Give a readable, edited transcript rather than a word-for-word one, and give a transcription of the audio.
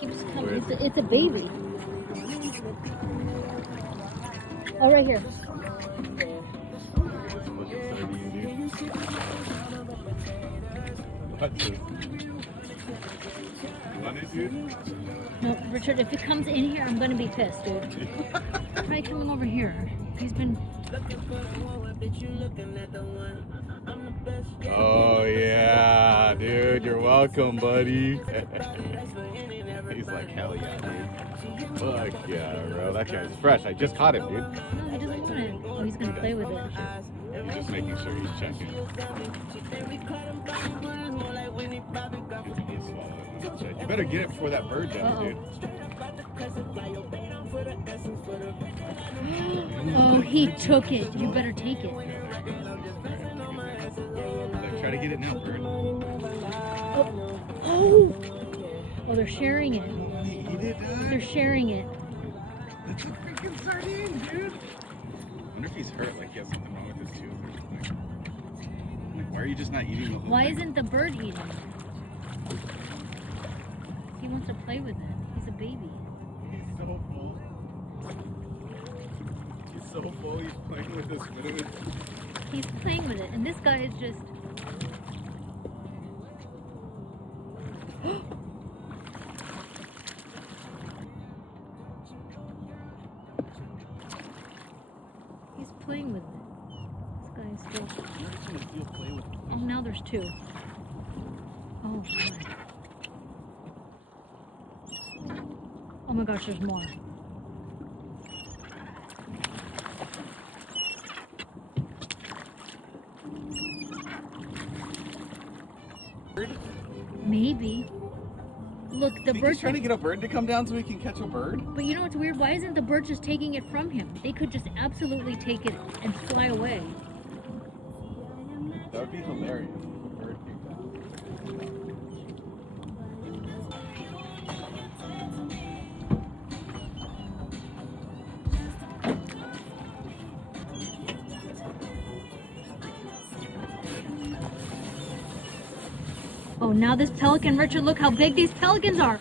keeps coming. It's a baby. Oh, right here. No, Richard, if it comes in here, I'm gonna be pissed, dude. Try coming over here. He's been... Oh yeah, dude, you're welcome, buddy. He's like, hell yeah, dude. Fuck yeah, bro. That guy's fresh. I just caught him, dude. No, he doesn't want it. Oh, he's gonna play with it. He's just making sure he's checking. You better get it before that bird does, dude. Oh, he took it. You better take it. Try to get it now, bird. Oh, oh, oh, they're sharing it. He did that? They're sharing it. That's a freaking sardine, dude. I wonder if he's hurt, like he has something wrong with his tooth or something. Like, why are you just not eating the whole Why thing? isn't the bird eating it? He wants to play with it. He's a baby. He's so full. He's so full, he's playing with this food. He's playing with it, and this guy is just... He's playing with it. This guy is still... Oh, now there's two. Oh, God. Oh my gosh, there's more. Maybe. Look, the bird. He's trying to get a bird to come down so he can catch a bird? But you know what's weird? Why isn't the bird just taking it from him? They could just absolutely take it and fly away. That would be hilarious. The bird picked up. Oh, now this pelican, Richard, look how big these pelicans are.